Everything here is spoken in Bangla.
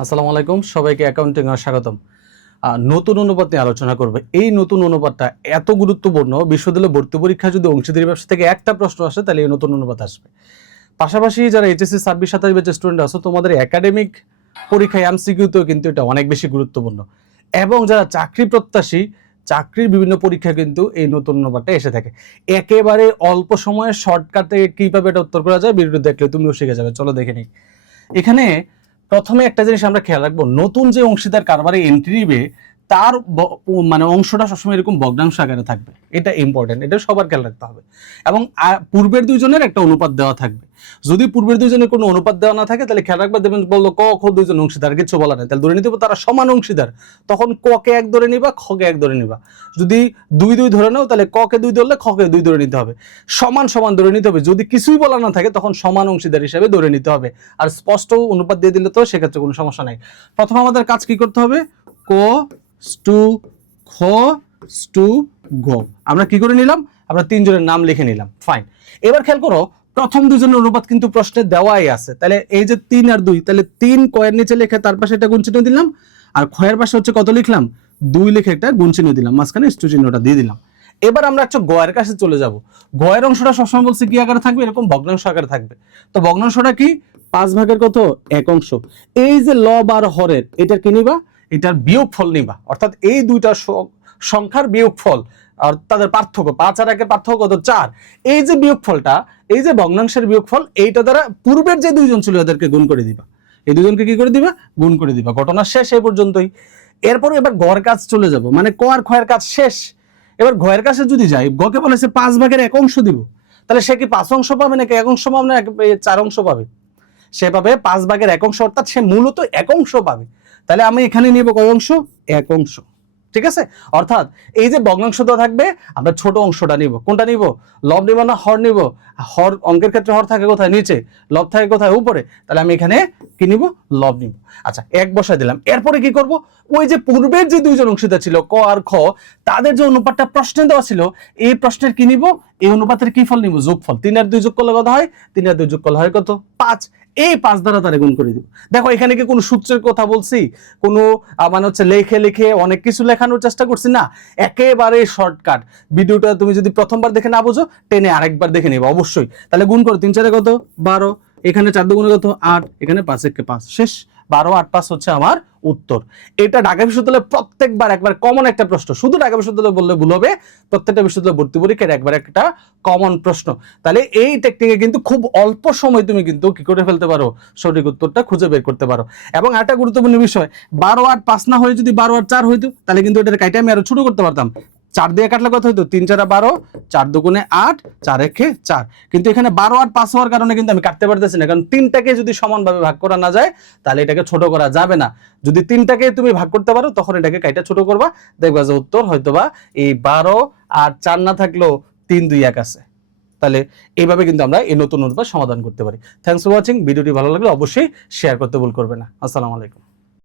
আসসালামু আলাইকুম, সবাইকে অ্যাকাউন্টিং এর স্বাগতম। নতুন অনুপাত নিয়ে আলোচনা করবে। এই নতুন অনুপাতটা এত গুরুত্বপূর্ণ, বিশ্ববিদ্যালয় ভর্তি পরীক্ষা যদি অংশীদারি ব্যবসা থেকে একটা প্রশ্ন আসে, তাহলে এই নতুন অনুপাত আসবে। পাশাপাশি যারা এইচএসসি ছাব্বিশ, সাতাশ ব্যাচের স্টুডেন্ট আছো, তোমাদের একাডেমিক পরীক্ষায় এমসিকিউতেও কিন্তু এটা অনেক বেশি গুরুত্বপূর্ণ। এবং যারা চাকরি প্রত্যাশী, চাকরির বিভিন্ন পরীক্ষা কিন্তু এই নতুন অনুপাতটা এসে থাকে। একেবারে অল্প সময়ে শর্টকাটে কীভাবে এটা উত্তর করা যায় ভিডিও দেখলে তুমিও শিখে যাবে। চলো দেখে নিই। এখানে প্রথমে একটা জিনিস আমরা খেয়াল রাখব নতুন যে অংশীদার কারবারে এন্ট্রি নিবে তার মানে অংশটা সবসময় এরকম ভগ্নাংশ আকারে থাকবে। এটা ইম্পর্টেন্ট এটা সবার খেয়াল রাখতে হবে। এবং পূর্বের দুইজনের একটা অনুপাত দেওয়া থাকবে। যদি পূর্বের দুইজনের কোনো অনুপাত দেওয়া না থাকে, তাহলে খেয়াল রাখবে দেবেন বলল ক, খ দুইজন অংশীদার, কিছু বলা নেই। তাহলে ধরে নিতে তারা সমান অংশীদার। তখন ক কে এক ধরে নিবা, খ কে এক ধরে নিবা। যদি দুই দুই ধরে নাও, তাহলে ক কে দুই ধরলে খ কে দুই ধরে নিতে হবে। সমান সমান ধরে নিতে হবে। যদি কিছুই বলা না থাকে, তখন সমান অংশীদার হিসেবে ধরে নিতে হবে। আর স্পষ্ট অনুপাত দিয়ে দিলে তো সেক্ষেত্রে কোনো সমস্যা নাই। প্রথম আমাদের কাজ কি করতে হবে? ক স্টু খ স্টু গ আমরা কি করে নিলাম? আমরা তিনজনের নাম লিখে নিলাম। ফাইন এবার খেয়াল করো, প্রথম দুজনের অনুপাত কিন্তু প্রশ্নে দেওয়াই আছে। তাহলে এই যে তিন আর দুই, তাহলে তিন কয়ের নিচে লিখে তার পাশে এটা গুণচিহ্ন দিলাম, আর খয়ের পাশে হচ্ছে কত লিখলাম? দুই লিখে একটা গুণচিহ্ন দিলাম, মাঝখানে স্টু চিহ্নটা দিয়ে দিলাম। এবার আমরা একটা গয়ের কাছে চলে যাব। গয়ের অংশটা সবসময় বলছে কি আকারে থাকবে? এরকম ভগ্নাংশ আকারে থাকবে। তো ভগ্নাংশটা কি? পাঁচ ভাগের কত? এক অংশ। এই যে লব আর হরের, এটা কি নিবা? এটার বিয়োগ ফল নিবা। অর্থাৎ এই দুইটা সংখ্যার বিয়োগ ফল আর তাদের পার্থক্য, পাঁচ আর একের পার্থক্য কত? চার। এই যে বিয়োগ ফলটা এই যে ভগ্নাংশের বিয়োগ ফল এইটা দ্বারা পূর্বের যে দুইজন ছিল এদেরকে গুণ করে দিবা। এই দুজনকে কি করে দিবা? গুণ করে দিবা। ঘটনা শেষ এই পর্যন্তই। এরপরে এবার গড় কাজ চলে যাব। মানে ক আর ক্ষয়ের কাজ শেষ। এবার ঘয়ের কাছে যদি যাই গকে বলেছে পাঁচ ভাগের এক অংশ দিব। তাহলে সে কি পাঁচ অংশ পাবে নাকি এক অংশ পাবে না? চার অংশ পাবে। সে পাবে পাঁচ ভাগের এক অংশ, অর্থাৎ সে মূলত এক অংশ পাবে। তাহলে আমি এখানে নিব কয় অংশ? এক অংশ। ঠিক আছে? অর্থাৎ এই যে ভগ্নাংশ দেওয়া থাকবে, আমরা ছোট অংশটা নিব। কোনটা নিব? লব নিব না হর নিব? হর অঙ্কের ক্ষেত্রে হর থাকে কোথায়? নিচে। লব থাকে কোথায়? উপরে। তাহলে আমি এখানে কি নিব? লব নিব। আচ্ছা এক বসায় দিলাম। এরপরে কি করব? ওই যে পূর্বের যে দুইজন অংশীদার ছিল, ক আর খ, তাদের যে অনুপাতটা প্রশ্নে দেওয়া ছিল, এই প্রশ্নের কি নিব? এই অনুপাতের কি ফল নিব? যোগফল। তিন আর দুই যোগ করলে কত হয়? তিন আর দুই যোগ করলে হয় কত? পাঁচ। এই পাঁচ দ্বারা তারা গুণ করে দিব। দেখো, এখানে কি কোনো সূত্রের কথা বলছি? কোনো মানে হচ্ছে লেখে লেখে অনেক কিছু লেখানোর চেষ্টা করছি না? একেবারে শর্টকাট। ভিডিওটা তুমি যদি প্রথমবার দেখে না বুঝো, টেনে আরেকবার দেখে নেবে, অবশ্যই। তাহলে গুণ করো। তিন চারে কত? বারো। এখানে চার দুগুণে কত? আট। এখানে পাঁচ একে পাঁচ। শেষ। বারো আট পাঁচ হচ্ছে আমার উত্তর। এটা ঢাকা বিশ্ববিদ্যালয়ে প্রত্যেকবার একবার কমন একটা প্রশ্ন। শুধু ঢাকা বিশ্ববিদ্যালয় বললে ভুল হবে, প্রত্যেকটা বিশ্ববিদ্যালয় ভর্তি পরীক্ষার একবার একটা কমন প্রশ্ন। তাহলে এই টেকনিকে কিন্তু খুব অল্প সময় তুমি কিন্তু কি করে ফেলতে পারো? সঠিক উত্তরটা খুঁজে বের করতে পারো। এবং একটা গুরুত্বপূর্ণ বিষয়, বারো আট পাঁচ না হয়ে যদি বারো আট চার হইতো, তাহলে কিন্তু এটার কাইটা আমি আরও ছোট করতে পারতাম। চার দিয়ে কাটলে কত হইতো? তিন চারা বারো, চার দুগুণে আট, চার একে চার। কিন্তু এখানে বারো আট পাঁচ হওয়ার কারণে কিন্তু আমি কাটতে পারতেছি না। কারণ তিনটাকে যদি সমানভাবে ভাগ করা না যায়, তাহলে এটাকে ছোট করা যাবে না। যদি তিনটাকে তুমি ভাগ করতে পারো, তখন এটাকে কাইটা ছোট করবা। দেখবা যে উত্তর হয়তোবা এই বারো আর চার না থাকলেও তিন দুই এক আছে। তাহলে এইভাবে কিন্তু আমরা এই নতুন অনুপাত সমাধান করতে পারি। থ্যাংকস ফর ওয়াচিং ভিডিওটি ভালো লাগলে অবশ্যই শেয়ার করতে ভুল করবে না। আসসালামু আলাইকুম।